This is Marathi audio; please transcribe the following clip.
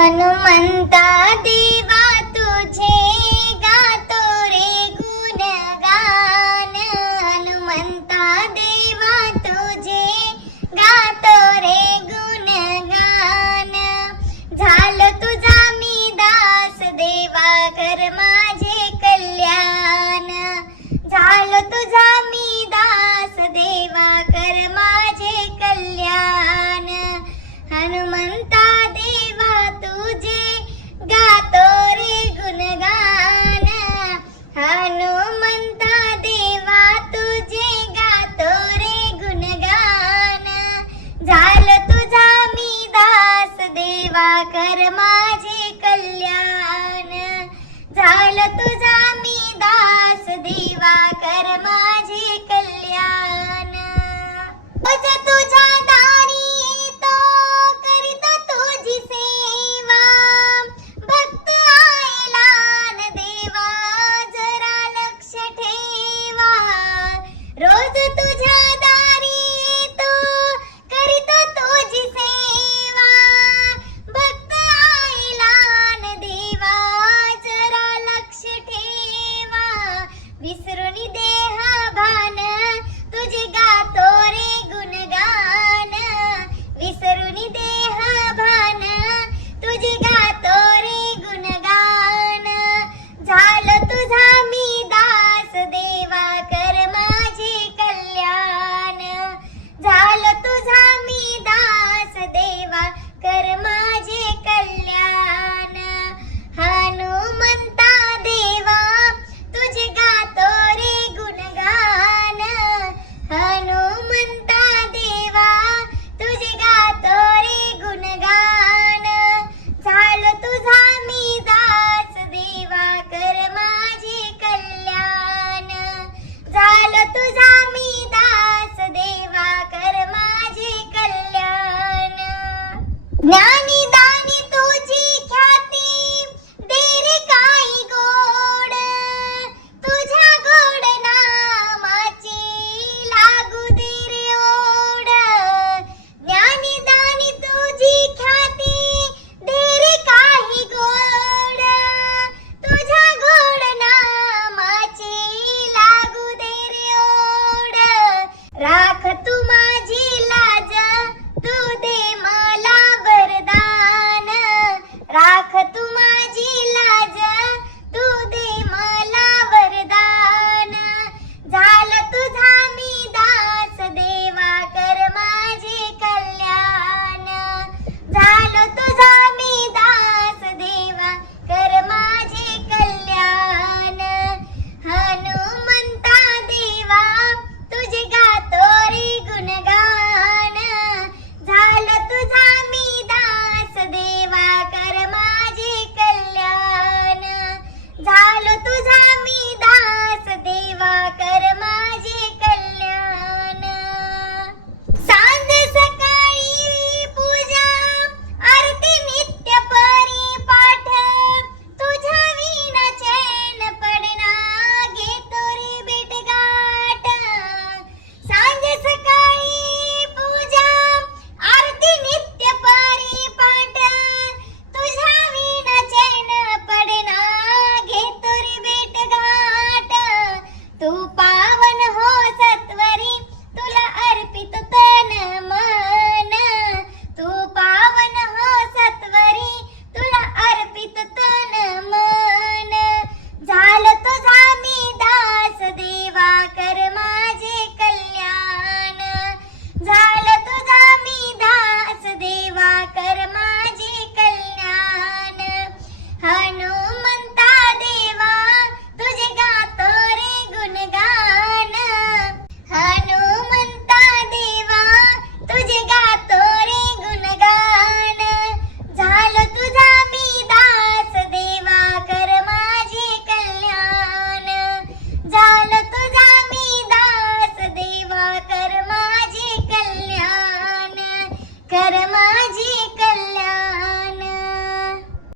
हनुमंता देवा तुझे गातो रे गुणगान. हनुमंता देवा तुझे गातो रे गुणगान. झालं तुझा मी दास देवा कर माझे कल्याण. झालं तुझा मी दास देवा कर माझे कल्याण. हनुमंता देवा तुझे गातो रे गुणगान. हनुमंता देवा तुझे गातो रे गुणगान. झालं तुझा मी दास देवा कर माझे कल्याण. झालं तुझा मी दास देवा कर माझे कल्याण. तुझ्या दारी